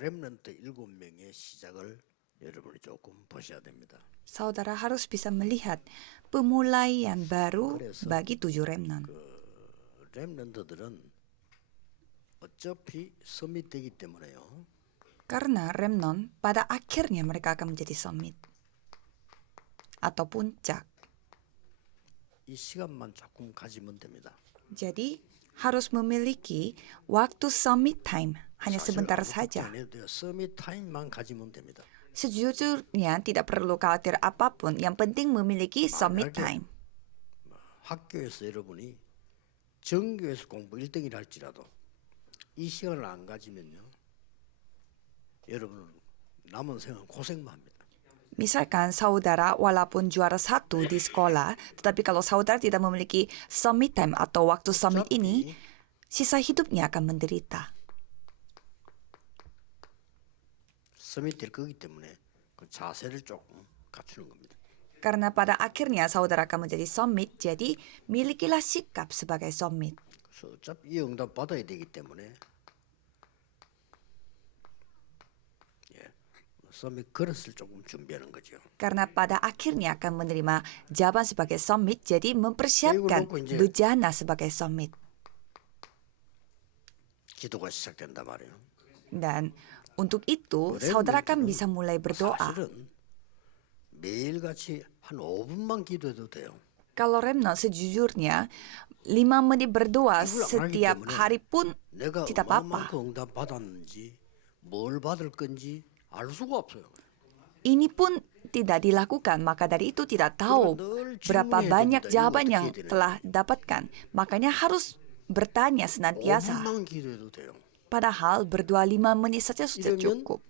렘넌트 7명의 시작을 여러분이 조금 보셔야 됩니다. Saudara harus bisa melihat pemulaian baru 그래서 bagi 7 remnant. 렘넌트들은 어차피 서밋되기 때문에요. Karena remnant pada akhirnya mereka akan menjadi summit atau puncak. 이 시간만 조금 가지면 됩니다. Jadi harus memiliki waktu summit time hanya sebentar saja. 안 해도 돼요. 서밋 타임만 가지면 됩니다. Sejujurnya tidak perlu khawatir apapun, yang penting memiliki summit time. 학교에서 여러분이 전교에서 공부 1등이라 할지라도 이 시간을 안 가지면요, 여러분은 남은 생은 고생만 합니다. Misalkan saudara walaupun juara 1 di sekolah, tetapi kalau saudara tidak memiliki summit time atau waktu summit ini, sisa hidupnya akan menderita. 서밋 될 거기 때문에 그 자세를 조금 갖추는 겁니다. Karena pada akhirnya saudara akan menjadi summit, jadi milikilah sikap sebagai summit. 그래서 어차피 이 응답 받아야 되기 때문에 서밋 그릇을 조금 준비하는 거죠. Karena pada akhirnya akan menerima jawaban sebagai summit, jadi mempersiapkan bejana sebagai summit. 기도가 시작된단 말이에요. Dan untuk itu, saudara akan bisa mulai berdoa. 사실은 매일같이 한 5분만 기도해도 돼요. Kalau remnant sejujurnya 5 menit berdoa setiap hari pun 내가 tidak apa-apa. 얼마만큼 응답 받았는지 뭘 받을 건지 알 수가 없어요. Ini pun tidak dilakukan, maka dari itu tidak tahu berapa banyak jawaban yang telah dapatkan. Makanya harus bertanya senantiasa. 5분만 기도해도 돼요. Padahal berdoa 5 menit saja sudah cukup.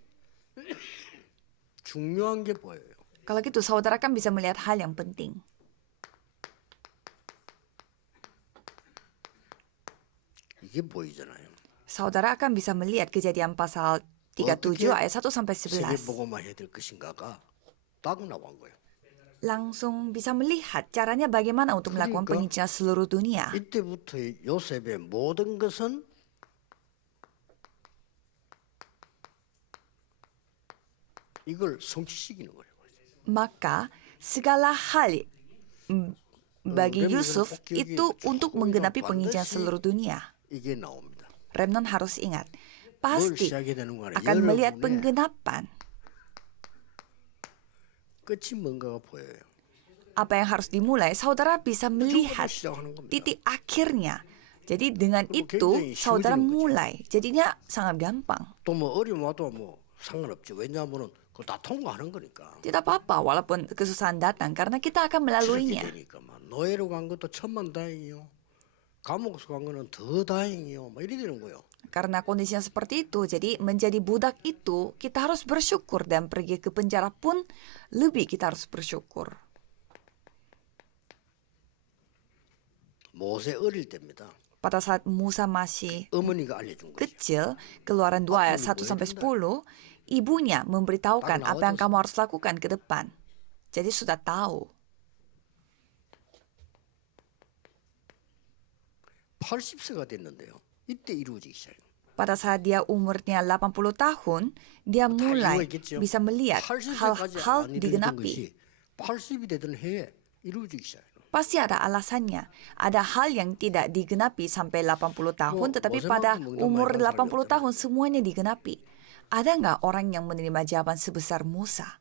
중요한 게 보여요. Kalau gitu saudara kan bisa melihat hal yang penting. 이게 보이잖아요. Saudara akan bisa melihat Kejadian pasal 37 ayat 1 sampai 세계 11. 보고만 해야 될 것인가가 딱 나온 거예요. Langsung bisa melihat caranya bagaimana untuk melakukan penginjilan seluruh dunia. 이때부터 요셉의 모든 것은 이걸 성취시키는 거예요. Maka segala hal bagi Yusuf itu untuk menggenapi penginjilan seluruh dunia. 이게 나옵니다. Remnon harus ingat, pasti 시작해야 되는 거 아니에요? akan melihat 여러분의 penggenapan. 끝이 뭔가가 보여요. Apa yang harus dimulai, saudara bisa melihat 시작하는 겁니다. titik akhirnya. Jadi dengan itu saudara mulai. Jadinya sangat gampang. 또 뭐 어려움 와도 뭐 상관없죠. 왜냐하면은 그거 다 통과하는 거니까. Tidak apa-apa walaupun kesusahan datang karena kita akan 그렇게 melaluinya. 되니까 막 노예로 간 것도 천만다행이요. 감옥에서 간 거는 더 다행이요. 막 이래 되는 거예요. Karena kondisinya seperti itu, jadi menjadi budak itu kita harus bersyukur dan pergi ke penjara pun lebih kita harus bersyukur. 모세 어릴 때입니다. Pada saat Musa masih 어머니가 알려준 거죠. kecil, Keluaran 2 ayat 1 sampai 10, ibunya memberitahukan apa yang kamu harus lakukan ke depan. Jadi sudah tahu. 80세가 됐는데요. 이때 이루어지기 시작해요. Pada saat dia umurnya 80 tahun, dia mulai bisa melihat hal-hal digenapi. 80이 되던 해에 이루어지기 시작해요. Pasti ada alasannya. Ada hal yang tidak digenapi sampai 80 tahun, tetapi pada umur 80 tahun semuanya digenapi. Ada nggak orang yang menerima jawaban sebesar Musa?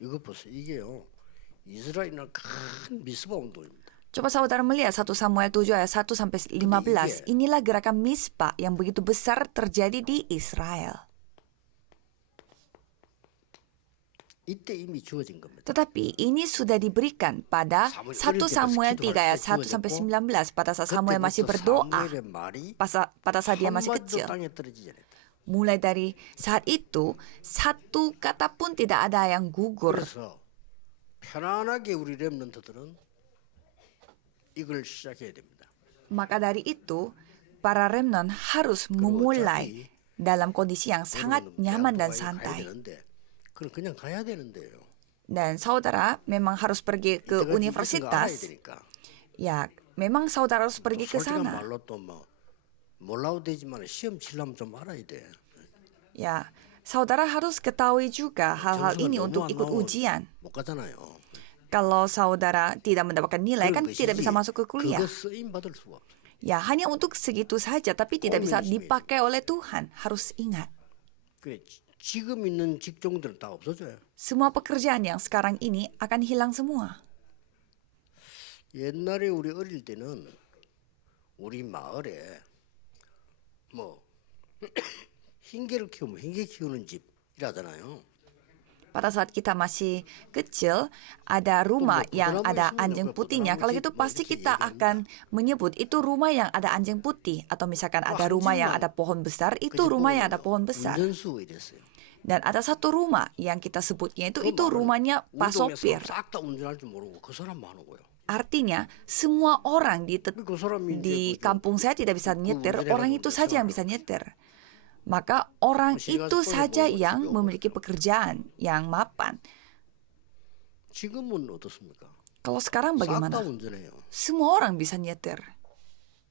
이거 보세요. 이게요. 이스라엘은 큰 미스바 운동입니다. Coba saudara melihat 1 Samuel 7 ayat 1 sampai 15. Inilah gerakan Mispa yang begitu besar terjadi di Israel. 이때 이미 주어진 겁니다. Tetapi ini sudah diberikan pada 1 Samuel 3 ayat 1 sampai 19 pada saat Samuel masih berdoa, pada saat dia masih kecil. Mulai dari saat itu, satu kata pun tidak ada yang gugur. 그래서 편안하게 우리 렘넌트들은 이걸 시작해야 됩니다. Maka dari itu, para remnant harus memulai dalam kondisi yang sangat nyaman dan santai. 그럼 그냥 가야 되는데요. Dan saudara memang harus pergi ke universitas. Ya, memang saudara harus pergi ke 솔직한 sana. 말로 또 뭐 몰라도 되지만 시험 치려면 좀 알아야 돼. Ya, saudara harus ketahui juga hal-hal 점수가 ini 너무 untuk 안 ikut 나오면 ujian. 못 가잖아요. Kalau saudara tidak mendapatkan nilai kan 그런 tidak bisa 것이지 masuk ke kuliah. 그거 쓰임 받을 수가 없어. Ya, hanya untuk segitu saja tapi tidak bisa dipakai oleh Tuhan. Harus ingat. 그래 지금 있는 직종들은 다 없어져요. Semua pekerjaan yang sekarang ini akan hilang semua. 옛날에 우리 어릴 때는 우리 마을에 뭐 흰개를 키우면 흰개 키우는 집이라잖아요. Pada saat kita masih kecil, ada rumah yang ada anjing putihnya. Kalau gitu pasti kita akan menyebut itu rumah yang ada anjing putih. Atau misalkan ada rumah yang ada pohon besar, itu rumah yang ada pohon besar. 운전수 이랬어요. Dan ada satu rumah yang kita sebutnya itu rumahnya Pak Sopir. 싹다 운전할 줄 모르고 그 사람만 하는 거예요. Artinya, semua orang 그 사람이 di 이제 kampung saya tidak bisa nyetir, orang itu saja yang bisa nyetir. Maka orang itu saja yang memiliki pekerjaan yang mapan. 지금은 어떻습니까? Kalau sekarang 싹다 bagaimana? 운전해요. Semua orang bisa nyetir.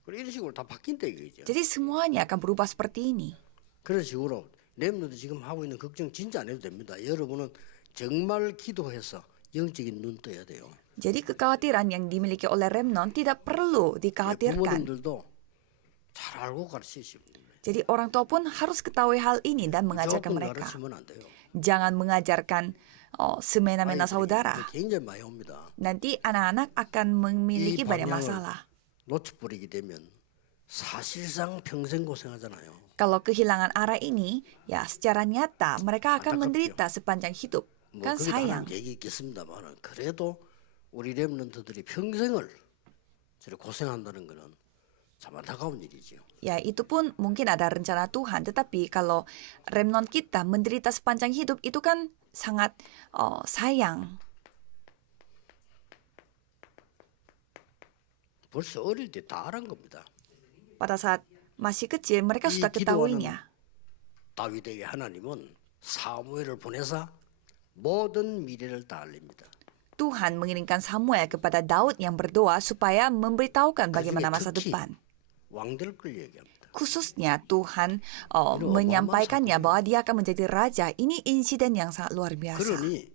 그래 이런 식으로 다 바뀐다 이거죠. Jadi semuanya akan berubah seperti ini. 그런 식으로 렘너도 지금 하고 있는 걱정 진짜 안 해도 됩니다. 여러분은 정말 기도해서 영적인 눈 떠야 돼요. Jadi kekhawatiran yang dimiliki oleh Remnon tidak perlu dikhawatirkan. 부모님들도 잘 알고 가르치시면 됩니다. Jadi orang tua pun harus ketahui hal ini dan mengajarkan 조금 mereka. 가르치면 안 돼요. Jangan mengajarkan semena-mena 아이들이 saudara. 굉장히 많이 옵니다. Nanti anak-anak akan memiliki 이 banyak 방향을 masalah. 놓쳐버리게 되면 사실상 평생 고생하잖아요. Kalau kehilangan arah ini, ya secara nyata mereka akan 안타깝죠. menderita sepanjang hidup. 뭐 Kan 거기도 sayang. 하는 얘기 있겠습니다만 그래도 우리 렘넌트들이 평생을 저렇게 고생한다는 거는 참 안타까운 일이죠. Ya itu pun mungkin ada rencana Tuhan. Tetapi kalau remnant kita menderita sepanjang hidup itu kan sangat sayang. 벌써 어릴 때 다 알은 겁니다. Pada saat masih kecil mereka 이 sudah ketahuinya. 다윗에게 하나님은 사무엘을 보내사 모든 미래를 다 알립니다. Tuhan mengirimkan Samuel kepada Daud yang berdoa supaya memberitahukan bagaimana masa 특히 depan. 왕될 걸 얘기합니다. Khususnya Tuhan menyampaikannya bahwa dia akan menjadi raja. Ini insiden yang sangat luar biasa. 그러니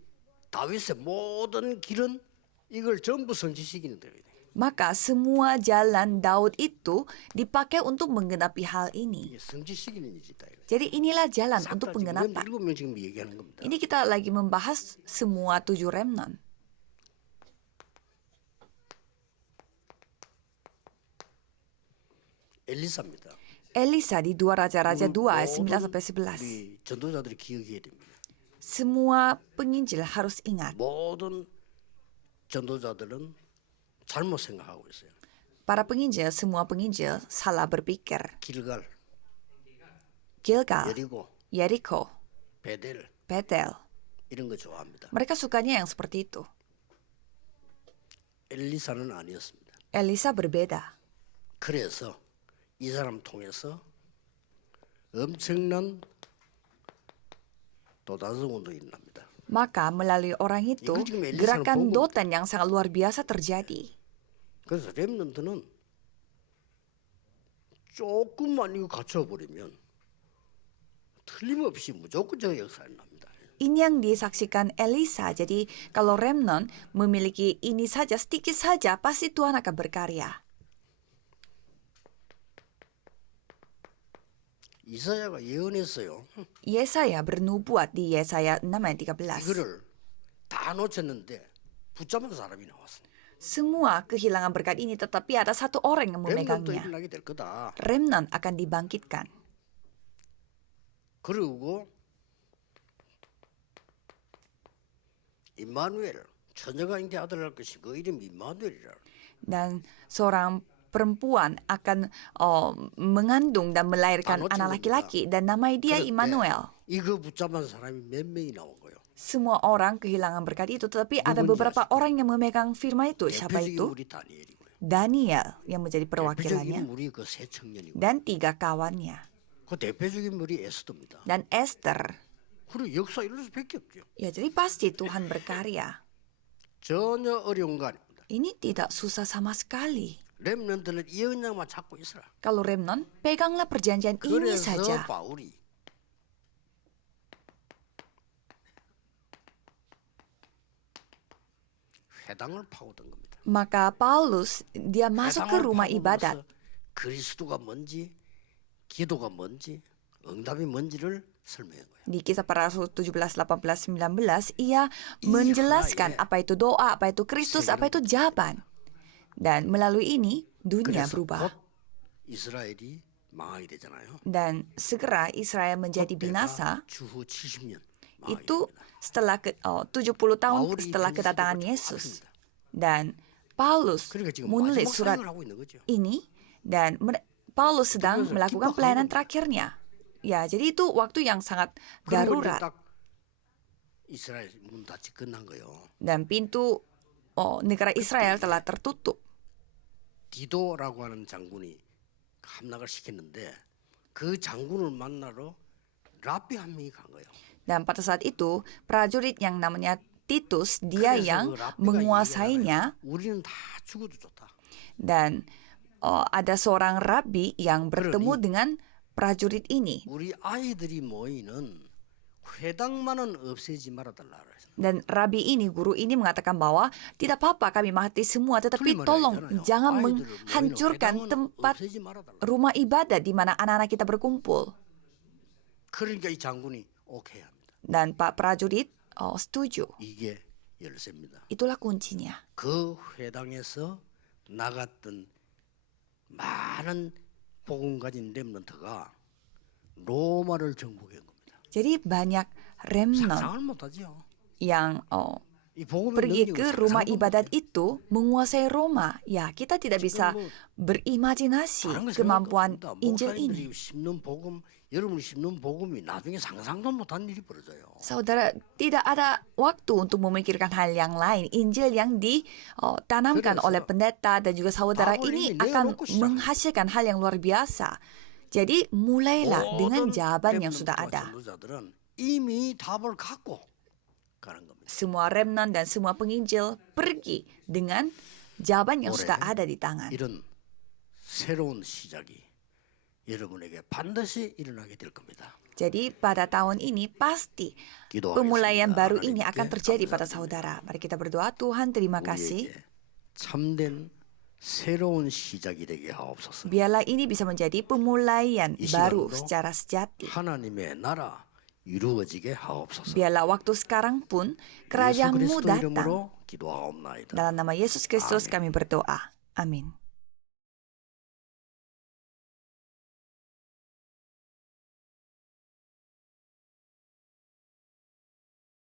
다윗의 모든 길은 이걸 전부 성취시키는 거예요. Maka semua jalan Daud itu dipakai untuk menggenapi hal ini. 이게 성취시키는 일이다. Jadi inilah jalan 싹다 untuk 지금 penggenapan. 7명 지금 얘기하는 겁니다. Ini kita lagi membahas semua 7 remnant. 엘리사입니다. Elisa di 2 Raja-Raja 2 ayat 9 sampai 11. 우리 전도자들이 기억해야 됩니다. Semua penginjil harus ingat. 모든 전도자들은 잘못 생각하고 있어요. Para penginjil, semua penginjil salah berpikir. 길갈, Gilgal, 여리고, Yeriko, 베델 Betel. 이런 거 좋아합니다. Mereka sukanya yang seperti itu. 엘리사는 아니었습니다. Elisa berbeda. 그래서 이 사람 통해서 엄청난 도단성 운동이 일어납니다. Maka melalui orang itu, Itu juga Elisa gerakan bohong. Dotan yang sangat luar biasa terjadi. 그래서 렘넌트는 조금만 이거 갖춰버리면 틀림없이 무조건적 역사가 납니다. Ini yang disaksikan Elisa. Jadi kalau remnant memiliki ini saja, sedikit saja, pasti Tuhan akan berkarya. 이사야가 예언했어요. Yesaya bernubuat di Yesaya 6 ayat 13. 이거를 다 놓쳤는데 붙잡은 사람이 나왔습니다. Semua kehilangan berkat ini, tetapi ada satu orang yang 렘넌트 memegangnya. 일어나게 될 거다. Remnant akan dibangkitkan. 그리고 임마누엘 처녀가 잉태 아들을 할 것이 그 이름이 임마누엘이라. Dan seorang perempuan akan mengandung dan melahirkan anak laki-laki dan namai dia Immanuel. 이거 붙잡은 사람이 몇 명이 나온 거예요. Semua orang kehilangan berkat itu, tetapi ada beberapa orang yang memegang firman itu. Siapa 대표적인 itu? 우리 다니엘이고요. Daniel yang menjadi 대표적인 perwakilannya 우리 그 세 청년이고. dan 3 kawannya. 그 대표적인 우리 에스더입니다. Dan Esther. 그리고 역사 이럴 수밖에 없죠. Ya jadi pasti Tuhan berkarya. 전혀 어려운 거 아닙니다. Ini tidak susah sama sekali. 렘넌트는 이 언약만 잡고 있어라. Kalau remnant, peganglah perjanjian ini 그래서 saja. 바울이 회당을 파고든 겁니다. Maka Paulus, dia masuk ke 회당을 rumah ibadat. 파고들어서 그리스도가 뭔지, 기도가 뭔지, 응답이 뭔지를 설명한 거예요. Di kisah para rasul 17, 18, 19, ia menjelaskan apa itu doa, apa itu Kristus, apa itu jawaban. Dan melalui ini, dunia 그래서 berubah. 곧 이스라엘이 망하게 되잖아요. Dan segera Israel menjadi 그때가 binasa. 주후 70년 망하게 Itu 됩니다. setelah 70 tahun 바울이 setelah 그리스도를 kedatangan 쭉 Yesus. 알았습니다. Dan Paulus 그러니까 지금 menulis 마지막 surat 사역을 하고 있는 거죠. ini dan Paulus sedang 그래서 melakukan 기뻐하는 pelayanan 겁니다. terakhirnya. Ya, jadi itu waktu yang sangat 그리고 이제 darurat. 딱 이스라엘 문 닫이 끝난 거예요. Dan pintu negara Israel telah tertutup. 디도라고 하는 장군이 함락을 시켰는데 그 장군을 만나러 랍비 한 명이 간 거예요. Dan pada saat itu, prajurit yang namanya Titus, dia 그래서 yang 그 랍비가 menguasainya. 얘기하잖아요. 우리는 다 죽어도 좋다. Dan ada seorang rabi yang bertemu 그러니 dengan prajurit ini. 우리 아이들이 모이는 회당만은 없애지 말아달라. Dan rabi ini, guru ini mengatakan bahwa tidak apa-apa kami mati semua, tetapi 틀린 말이 tolong 아니잖아요. jangan 아이들을 모이는 menghancurkan 회당은 tempat 없애지 말아달라. rumah ibadat di mana anak-anak kita berkumpul. 그러니까 이 장군이 오케이 합니다. Dan Pak prajurit setuju. 이게 열쇠입니다. Itulah kuncinya. 그 회당에서 나갔던 많은 복음 가진 렘넌트가 로마를 정복한 겁니다. Jadi banyak remnant 상상을 못하죠. yang 이 복음의 pergi 능력을 ke rumah 상상도 ibadat 못해요. itu menguasai Roma. Ya, kita tidak bisa berimajinasi 다른 거 kemampuan 생각도 없습니다. Injil ini. 목사님들이 심는 복음, 여러분이 심는 복음이 나중에 상상도 못한 일이 벌어져요. Saudara, tidak ada waktu untuk memikirkan hal yang lain. Injil yang ditanamkan 그래서 oleh pendeta dan juga saudara 바울이 ini 이미 akan 내어놓고 시작합니다. menghasilkan hal yang luar biasa. Jadi mulailah dengan 모든 jawaban yang sudah 렘넌트와 ada. 전도자들은 이미 답을 갖고 가는 겁니다. Semua remnant dan semua penginjil pergi dengan jawaban yang 올해 sudah ada di tangan. 이런 새로운 시작이 여러분에게 반드시 일어나게 될 겁니다. Jadi pada tahun ini pasti 기도하겠습니다. pemulaian baru ini 하나님께 akan terjadi pada 감사드립니다. saudara. Mari kita berdoa, Tuhan terima kasih. 우리에게 참된 새로운 시작이 되게 하옵소서. Biarlah ini bisa menjadi pemulaian 이 baru 시간으로 secara sejati. 하나님의 나라 이루어지게 하옵소서. Biarlah waktu sekarang pun 예수 kerajaanmu 그리스도 datang. 이름으로 기도하옵나이다. Dalam nama Yesus Kristus kami berdoa. Amin.